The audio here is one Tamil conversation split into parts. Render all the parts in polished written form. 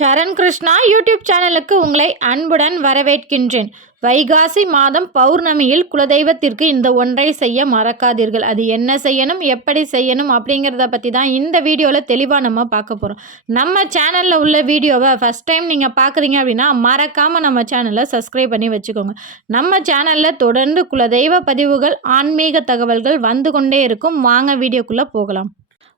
சரண் கிருஷ்ணா யூடியூப் சேனலுக்கு உங்களை அன்புடன் வரவேற்கின்றேன். வைகாசி மாதம் பௌர்ணமியில் குலதெய்வத்திற்கு இந்த ஒன்றை செய்ய மறக்காதீர்கள். அது என்ன செய்யணும், எப்படி செய்யணும் அப்படிங்கிறத பற்றி தான் இந்த வீடியோவில் தெளிவாக நம்ம பார்க்க போகிறோம். நம்ம சேனலில் உள்ள வீடியோவை ஃபஸ்ட் டைம் நீங்கள் பார்க்குறீங்க அப்படின்னா மறக்காமல் நம்ம சேனலை சப்ஸ்கிரைப் பண்ணி வச்சுக்கோங்க. நம்ம சேனலில் தொடர்ந்து குலதெய்வ பதிவுகள், ஆன்மீக தகவல்கள் வந்து கொண்டே இருக்கும். வாங்க வீடியோக்குள்ளே போகலாம்.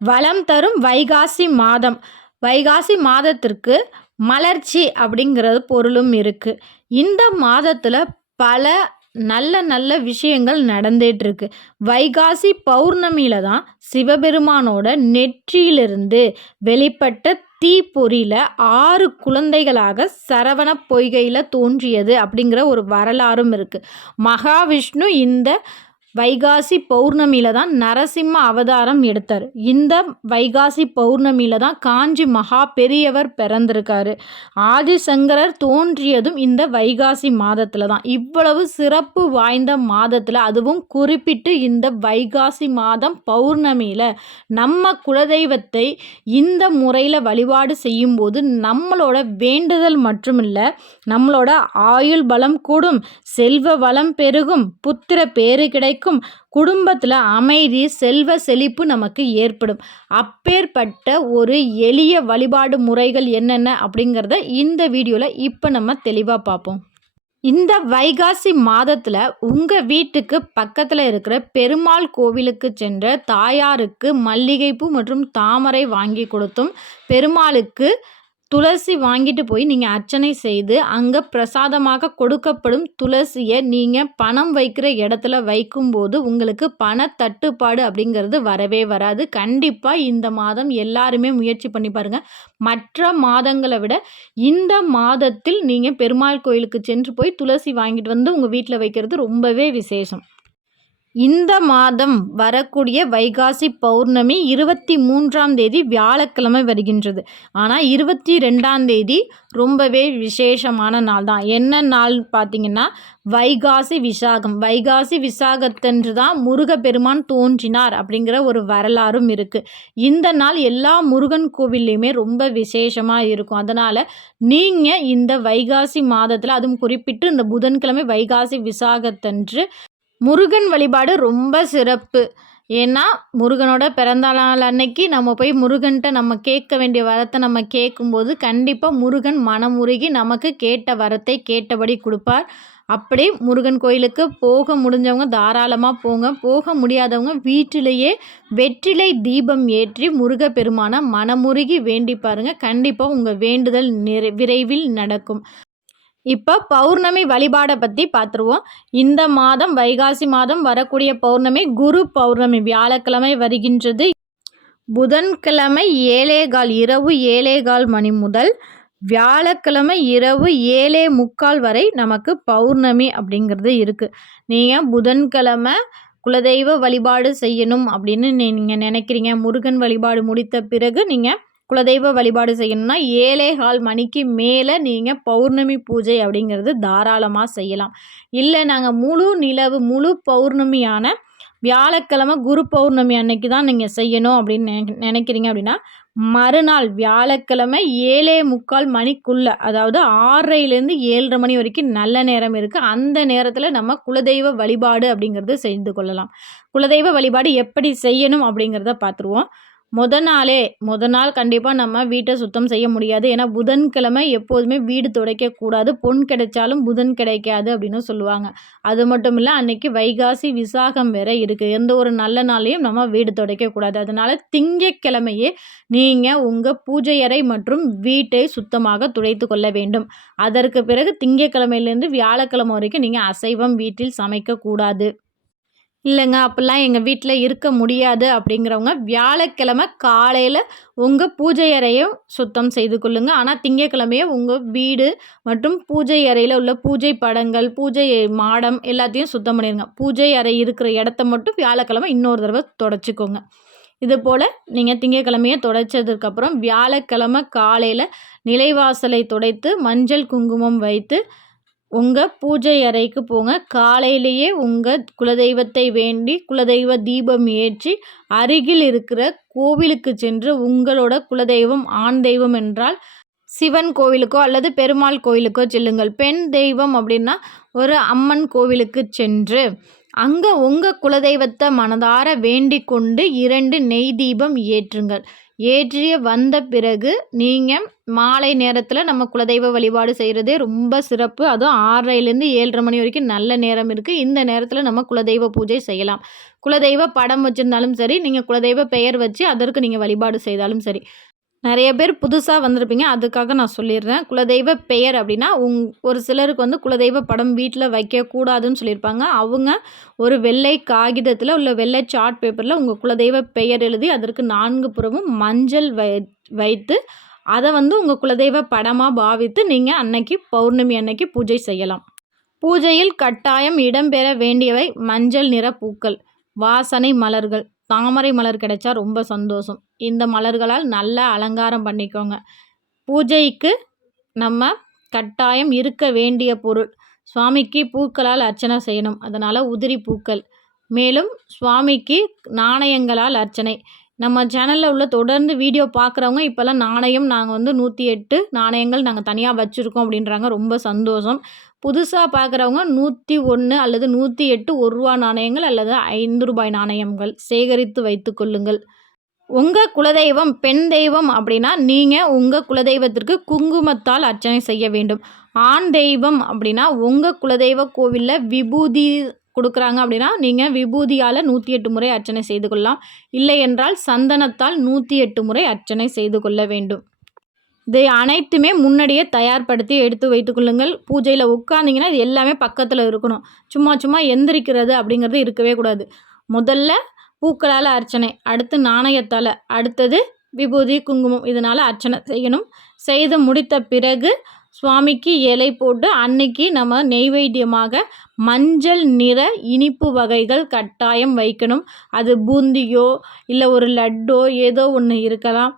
வளம் தரும் வைகாசி மாதம். வைகாசி மாதத்திற்கு மலர்ச்சி அப்படிங்கிறது பொருளும் இருக்குது. இந்த மாதத்தில் பல நல்ல நல்ல விஷயங்கள் நடந்துகிட்ருக்கு. வைகாசி பௌர்ணமியில் தான் சிவபெருமானோட நெற்றியிலிருந்து வெளிப்பட்ட தீப்பொறியில் 6 குழந்தைகளாக சரவண பொய்கையில் தோன்றியது அப்படிங்கிற ஒரு வரலாறும் இருக்குது. மகாவிஷ்ணு இந்த வைகாசி பௌர்ணமியில் தான் நரசிம்ம அவதாரம் எடுத்தார். இந்த வைகாசி பௌர்ணமியில் தான் காஞ்சி மகா பெரியவர் பிறந்திருக்காரு. ஆதிசங்கரர் தோன்றியதும் இந்த வைகாசி மாதத்தில் தான். இவ்வளவு சிறப்பு வாய்ந்த மாதத்தில், அதுவும் குறிப்பிட்டு இந்த வைகாசி மாதம் பௌர்ணமியில் நம்ம குலதெய்வத்தை இந்த முறையில் வழிபாடு செய்யும்போது நம்மளோட வேண்டுதல் மட்டுமில்லை, நம்மளோட ஆயுள் பலம் கூடும், செல்வ வளம் பெருகும், புத்திர பேறு கிடைக்கும், குடும்பத்தில் அமைதி, செல்வ செழிப்பு நமக்கு ஏற்படும். அப்பேற்பட்ட ஒரு எளிய வழிபாடு முறைகள் என்னென்ன அப்படிங்கிறத இந்த வீடியோவில் இப்போ நம்ம தெளிவாக பார்ப்போம். இந்த வைகாசி மாதத்தில் உங்கள் வீட்டுக்கு பக்கத்தில் இருக்கிற பெருமாள் கோவிலுக்கு சென்ற தாயாருக்கு மல்லிகைப்பூ மற்றும் தாமரை வாங்கி கொடுத்தும், பெருமாளுக்கு துளசி வாங்கிட்டு போய் நீங்கள் அர்ச்சனை செய்து அங்கே பிரசாதமாக கொடுக்கப்படும் துளசியை நீங்கள் பணம் வைக்கிற இடத்துல வைக்கும்போது உங்களுக்கு பணத்தட்டுப்பாடு அப்படிங்கிறது வரவே வராது. கண்டிப்பாக இந்த மாதம் எல்லாருமே முயற்சி பண்ணி பாருங்கள். மற்ற மாதங்களை விட இந்த மாதத்தில் நீங்கள் பெருமாள் கோயிலுக்கு சென்று போய் துளசி வாங்கிட்டு வந்து உங்கள் வீட்டில் வைக்கிறது ரொம்பவே விசேஷம். இந்த மாதம் வரக்கூடிய வைகாசி பௌர்ணமி 23ஆம் தேதி வியாழக்கிழமை வருகின்றது. ஆனால் 22ஆம் தேதி ரொம்பவே விசேஷமான நாள் தான். என்ன நாள் பார்த்திங்கன்னா வைகாசி விசாகம். வைகாசி விசாகத்தன்று தான் முருகப்பெருமான் தோன்றினார் அப்படிங்கிற ஒரு வரலாறும் இருக்குது. இந்த நாள் எல்லா முருகன் கோவில்லையுமே ரொம்ப விசேஷமாக இருக்கும். அதனால் நீங்கள் இந்த வைகாசி மாதத்தில், அதுவும் குறிப்பிட்டு இந்த புதன்கிழமை வைகாசி விசாகத்தன்று முருகன் வழிபாடு ரொம்ப சிறப்பு. ஏன்னா முருகனோட பிறந்த நாள் அன்னைக்கு நம்ம போய் முருகன்கிட்ட நம்ம கேட்க வேண்டிய வரத்தை நம்ம கேட்கும்போது கண்டிப்பாக முருகன் மனமுருகி நமக்கு கேட்ட வரத்தை கேட்டபடி கொடுப்பார். அப்படி முருகன் கோயிலுக்கு போக முடிஞ்சவங்க தாராளமாக போங்க. போக முடியாதவங்க வீட்டிலேயே வெற்றிலை தீபம் ஏற்றி முருகப்பெருமானை மனமுருகி வேண்டி பாருங்கள். கண்டிப்பாக உங்கள் வேண்டுதல் விரைவில் நடக்கும். இப்போ பௌர்ணமி வழிபாடை பற்றி பார்த்துருவோம். இந்த மாதம் வைகாசி மாதம் வரக்கூடிய பௌர்ணமி குரு பௌர்ணமி வியாழக்கிழமை வருகின்றது. புதன்கிழமை 7:15 இரவு 7:15 மணி முதல் வியாழக்கிழமை இரவு 7:45 வரை நமக்கு பௌர்ணமி அப்படிங்கிறது இருக்குது. நீங்கள் புதன்கிழமை குலதெய்வ வழிபாடு செய்யணும் அப்படின்னு நீங்கள் நினைக்கிறீங்க, முருகன் வழிபாடு முடித்த பிறகு நீங்கள் குலதெய்வ வழிபாடு செய்யணும்னா 7:15 மணிக்கு மேலே நீங்கள் பௌர்ணமி பூஜை அப்படிங்கிறது தாராளமாக செய்யலாம். இல்லை நாங்கள் முழு நிலவு முழு பௌர்ணமியான வியாழக்கிழமை குரு பௌர்ணமி அன்னைக்கு தான் நீங்கள் செய்யணும் அப்படின்னு நினைக்கிறீங்க அப்படின்னா மறுநாள் வியாழக்கிழமை 7:45 மணிக்குள்ளே, அதாவது 6:30லேருந்து 7:30 மணி வரைக்கும் நல்ல நேரம் இருக்குது. அந்த நேரத்தில் நம்ம குலதெய்வ வழிபாடு அப்படிங்கிறது செய்து கொள்ளலாம். குலதெய்வ வழிபாடு எப்படி செய்யணும் அப்படிங்கிறத பார்த்துருவோம். முத நாள் கண்டிப்பாக நம்ம வீட்டை சுத்தம் செய்ய முடியாது. ஏன்னா புதன்கிழமை எப்போதுமே வீடு துடைக்கக்கூடாது. பொன் கிடைச்சாலும் புதன் கிடைக்காது அப்படின்னு சொல்லுவாங்க. அது மட்டும் இல்லை, அன்னைக்கு வைகாசி விசாகம் வேற இருக்குது. எந்த ஒரு நல்ல நாளையும் நம்ம வீடு துடைக்கக்கூடாது. அதனால் திங்கட்கிழமையே நீங்கள் உங்கள் பூஜை அறை மற்றும் வீட்டை சுத்தமாக துடைத்து கொள்ள வேண்டும். அதற்கு பிறகு திங்கட்கிழமையிலேருந்து வியாழக்கிழமை வரைக்கும் நீங்கள் அசைவம் வீட்டில் சமைக்கக்கூடாது. இல்லைங்க அப்படிலாம் எங்கள் வீட்டில் இருக்க முடியாது அப்படிங்கிறவங்க வியாழக்கிழமை காலையில் உங்கள் பூஜை அறையும் சுத்தம் செய்து கொள்ளுங்கள். ஆனால் திங்கட்கிழமையே உங்கள் வீடு மற்றும் பூஜை அறையில் உள்ள பூஜை படங்கள், பூஜை மாடம் எல்லாத்தையும் சுத்தம் பண்ணிடுங்க. பூஜை அறை இருக்கிற இடத்த மட்டும் வியாழக்கிழமை இன்னொரு தடவை தொடச்சிக்கோங்க. இது போல் நீங்கள் திங்கட்கிழமையை துடைச்சதுக்கப்புறம் வியாழக்கிழமை காலையில் நிலைவாசலை துடைத்து மஞ்சள் குங்குமம் வைத்து உங்கள் பூஜை அறைக்கு போங்க. காலையிலேயே உங்கள் குலதெய்வத்தை வேண்டி குலதெய்வ தீபம் ஏற்றி அருகில் இருக்கிற கோவிலுக்கு சென்று உங்களோட குலதெய்வம் ஆண் தெய்வம் என்றால் சிவன் கோவிலுக்கோ அல்லது பெருமாள் கோவிலுக்கோ செல்லுங்கள். பெண் தெய்வம் அப்படின்னா ஒரு அம்மன் கோவிலுக்கு சென்று அங்கே உங்கள் குலதெய்வத்தை மனதார வேண்டிக் கொண்டு 2 நெய் தீபம் ஏற்றுங்கள். ஏற்றிய வந்த பிறகு நீங்கள் மாலை நேரத்தில் நம்ம குலதெய்வ வழிபாடு செய்கிறதே ரொம்ப சிறப்பு. அதுவும் 6:30லேருந்து 7:30 மணி வரைக்கும் நல்ல நேரம் இருக்குது. இந்த நேரத்தில் நம்ம குலதெய்வ பூஜை செய்யலாம். குலதெய்வ படம் வச்சுருந்தாலும் சரி, நீங்கள் குலதெய்வ பெயர் வச்சு அதற்கு நீங்கள் வழிபாடு செய்தாலும் சரி. நிறைய பேர் புதுசாக வந்திருப்பீங்க, அதுக்காக நான் சொல்லிடுறேன். குலதெய்வ பெயர் அப்படின்னா ஒரு சிலருக்கு வந்து குலதெய்வ படம் வீட்டில் வைக்கக்கூடாதுன்னு சொல்லியிருப்பாங்க. அவங்க ஒரு வெள்ளை காகிதத்தில் உள்ள வெள்ளை சார்ட் பேப்பரில் உங்கள் குலதெய்வ பெயர் எழுதி அதற்கு 4 புறமும் மஞ்சள் வைத்து அதை வந்து உங்கள் குலதெய்வ படமாக பாவித்து நீங்கள் அன்னைக்கு பௌர்ணமி அன்னைக்கு பூஜை செய்யலாம். பூஜையில் கட்டாயம் இடம்பெற வேண்டியவை மஞ்சள் நிற பூக்கள், வாசனை மலர்கள், தாமரை மலர் கிடைச்சா ரொம்ப சந்தோஷம். இந்த மலர்களால் நல்லா அலங்காரம் பண்ணிக்கோங்க. பூஜைக்கு நம்ம கட்டாயம் இருக்க வேண்டிய பொருள், சுவாமிக்கு பூக்களால் அர்ச்சனை செய்யணும், அதனால் உதிரி பூக்கள். மேலும் சுவாமிக்கு நாணயங்களால் அர்ச்சனை. நம்ம சேனலில் உள்ள தொடர்ந்து வீடியோ பார்க்குறவங்க இப்போல்லாம் நாணயம் நாங்கள் வந்து 108 நாணயங்கள் நாங்கள் தனியாக வச்சுருக்கோம் அப்படின்றாங்க. ரொம்ப சந்தோஷம். புதுசாக பார்க்குறவங்க 101 அல்லது 108 ரூபா நாணயங்கள் அல்லது ரூபாய் நாணயங்கள் சேகரித்து வைத்து கொள்ளுங்கள். உங்கள் குலதெய்வம் பெண் தெய்வம் அப்படின்னா நீங்கள் உங்கள் குலதெய்வத்திற்கு குங்குமத்தால் அர்ச்சனை செய்ய வேண்டும். ஆண் தெய்வம் அப்படின்னா உங்கள் குலதெய்வ கோவிலில் விபூதி கொடுக்குறாங்க அப்படின்னா நீங்கள் விபூதியால் 108 முறை அர்ச்சனை செய்து கொள்ளலாம். இல்லை என்றால் சந்தனத்தால் 108 முறை அர்ச்சனை செய்து கொள்ள வேண்டும். இதை அனைத்துமே முன்னாடியே தயார்படுத்தி எடுத்து வைத்துக்கொள்ளுங்கள். பூஜையில் உட்காந்திங்கன்னா இது எல்லாமே பக்கத்தில் இருக்கணும். சும்மா எந்திரிக்கிறது அப்படிங்கிறது இருக்கவே கூடாது. முதல்ல பூக்களால் அர்ச்சனை, அடுத்து நாணயத்தால், அடுத்தது விபூதி குங்குமம் இதனால் அர்ச்சனை செய்யணும். செய்து முடித்த பிறகு சுவாமிக்கு இலை போட்டு அன்னைக்கு நம்ம நெய்வேத்தியமாக மஞ்சள் நிற இனிப்பு வகைகள் கட்டாயம் வைக்கணும். அது பூந்தியோ இல்லை ஒரு லட்டோ ஏதோ ஒன்று இருக்கலாம்.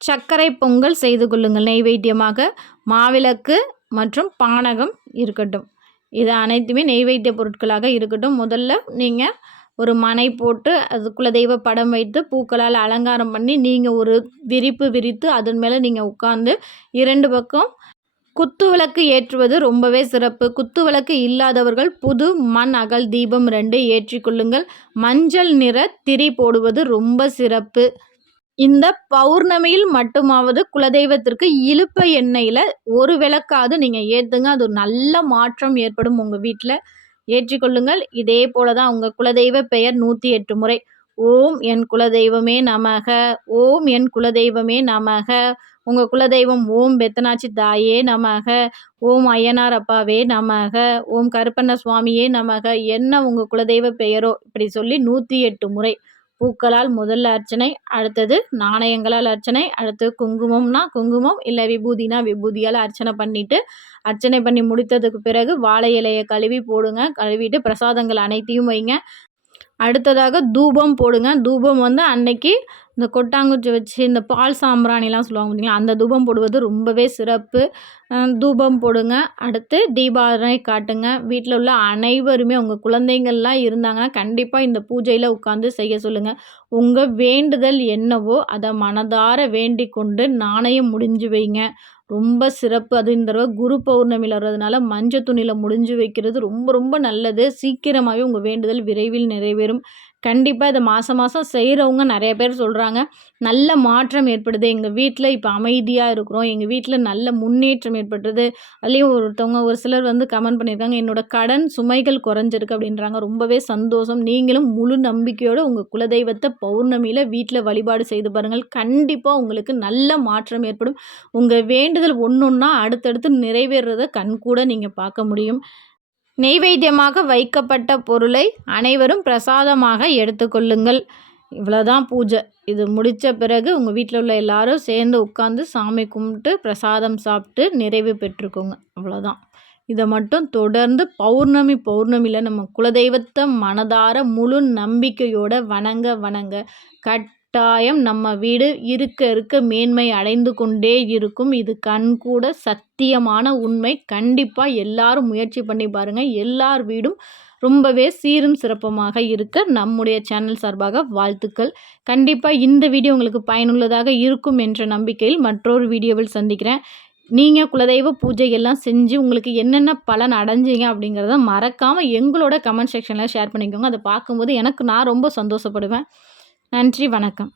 சர்க்கரை பொங்கல் செய்து கொள்ளுங்கள். நெய்வேத்தியமாக மாவிளக்கு மற்றும் பானகம் இருக்கட்டும். இது அனைத்துமே நெய்வேத்திய பொருட்களாக இருக்கட்டும். முதல்ல நீங்கள் ஒரு மனை போட்டு அது குலதெய்வ படம் வைத்து பூக்களால் அலங்காரம் பண்ணி நீங்கள் ஒரு விரிப்பு விரித்து அதன் மேலே நீங்கள் உட்கார்ந்து 2 பக்கம் குத்துவிளக்கு ஏற்றுவது ரொம்பவே சிறப்பு. குத்துவிளக்கு இல்லாதவர்கள் புது மண் அகல் தீபம் 2 ஏற்றிக்கொள்ளுங்கள். மஞ்சள் நிற திரி போடுவது ரொம்ப சிறப்பு. இந்த பௌர்ணமியில் மட்டுமாவது குலதெய்வத்திற்கு இலுப்ப எண்ணெயில் ஒரு விளக்காவது நீங்கள் ஏற்றுங்க. அது நல்ல மாற்றம் ஏற்படும் உங்கள் வீட்டில். ஏற்றிக்கொள்ளுங்கள். இதே போல தான் உங்கள் குலதெய்வ பெயர் 108 முறை. ஓம் என் குலதெய்வமே நமக, ஓம் என் குலதெய்வமே நமக. உங்கள் குலதெய்வம் ஓம் பெத்தனாச்சி தாயே நமக, ஓம் ஐயனார் அப்பாவே நமக, ஓம் கருப்பண்ண சுவாமியே நமக. என்ன உங்கள் குலதெய்வ பெயரோ இப்படி சொல்லி 108 முறை பூக்களால் முதல்ல அர்ச்சனை, அடுத்தது நாணயங்களால் அர்ச்சனை, அடுத்து குங்குமம்னா குங்குமம் இல்லை விபூதினா விபூதியால் அர்ச்சனை பண்ணிவிட்டு அர்ச்சனை பண்ணி முடித்ததுக்கு பிறகு வாழை இலையை கழுவி போடுங்க. கழுவிட்டு பிரசாதங்கள் அனைத்தையும் வைங்க. அடுத்ததாக தூபம் போடுங்க. தூபம் வந்து அன்னைக்கு இந்த கொட்டாங்குச்சி வச்சு இந்த பால் சாம்பிராணிலாம் சொல்லுவாங்க பார்த்தீங்களா, அந்த தூபம் போடுவது ரொம்பவே சிறப்பு. தூபம் போடுங்க. அடுத்து தீபாராதனை காட்டுங்க. வீட்டில் உள்ள அனைவருமே உங்கள் குழந்தைங்கள்லாம் இருந்தாங்கன்னா கண்டிப்பாக இந்த பூஜையில் உட்காந்து செய்ய சொல்லுங்கள். உங்கள் வேண்டுதல் என்னவோ அதை மனதார வேண்டிக் கொண்டு நாணயம் முடிஞ்சு வைங்க. ரொம்ப சிறப்பு. அது இந்த தடவை குரு பௌர்ணமியில் வர்றதுனால மஞ்சள் துணியில் முடிஞ்சு வைக்கிறது ரொம்ப ரொம்ப நல்லது. சீக்கிரமாகவே உங்கள் வேண்டுதல் விரைவில் நிறைவேறும். கண்டிப்பாக இதை மாதம் செய்கிறவங்க நிறைய பேர் சொல்கிறாங்க, நல்ல மாற்றம் ஏற்படுது, எங்கள் வீட்டில் இப்போ அமைதியாக இருக்கிறோம், எங்கள் வீட்டில் நல்ல முன்னேற்றம் ஏற்பட்டது. அதுலேயும் ஒரு சிலர் வந்து கமெண்ட் பண்ணியிருக்காங்க, என்னோடய கடன் சுமைகள் குறைஞ்சிருக்கு அப்படின்றாங்க. ரொம்பவே சந்தோஷம். நீங்களும் முழு நம்பிக்கையோடு உங்கள் குலதெய்வத்தை பௌர்ணமியில் வீட்டில் வழிபாடு செய்து பாருங்கள். கண்டிப்பாக உங்களுக்கு நல்ல மாற்றம் ஏற்படும். உங்கள் வேண்டுதல் ஒன்றா அடுத்தடுத்து நிறைவேறதை கண்கூட நீங்கள் பார்க்க முடியும். நெய்வேத்தியமாக வைக்கப்பட்ட பொருளை அனைவரும் பிரசாதமாக எடுத்துக்கொள்ளுங்கள். இவ்வளோதான் பூஜை. இது முடித்த பிறகு உங்கள் வீட்டில் உள்ள எல்லாரும் சேர்ந்து உட்காந்து சாமி கும்பிட்டு பிரசாதம் சாப்பிட்டு நிறைவு பெற்றுக்கோங்க. அவ்வளோதான். இதை மட்டும் தொடர்ந்து பௌர்ணமியில் நம்ம குலதெய்வத்தை மனதார முழு நம்பிக்கையோட வணங்க கட்டாயம் கட்டாயம் நம்ம வீடு இருக்க இருக்க மேன்மை அடைந்து கொண்டே இருக்கும். இது கண்கூட சத்தியமான உண்மை. கண்டிப்பாக எல்லாரும் முயற்சி பண்ணி பாருங்கள். எல்லார் வீடும் ரொம்பவே சீரும் சிறப்புமாக இருக்க நம்முடைய சேனல் சார்பாக வாழ்த்துக்கள். கண்டிப்பாக இந்த வீடியோ உங்களுக்கு பயனுள்ளதாக இருக்கும் என்ற நம்பிக்கையில் மற்றொரு வீடியோவில் சந்திக்கிறேன். நீங்கள் குலதெய்வ பூஜை எல்லாம் செஞ்சு உங்களுக்கு என்னென்ன பலன் அடைஞ்சிங்க அப்படிங்கிறத மறக்காமல் எங்களோட கமெண்ட் செக்ஷனில் ஷேர் பண்ணிக்கோங்க. அதை பார்க்கும்போது நான் ரொம்ப சந்தோஷப்படுவேன். நன்றி, வணக்கம்.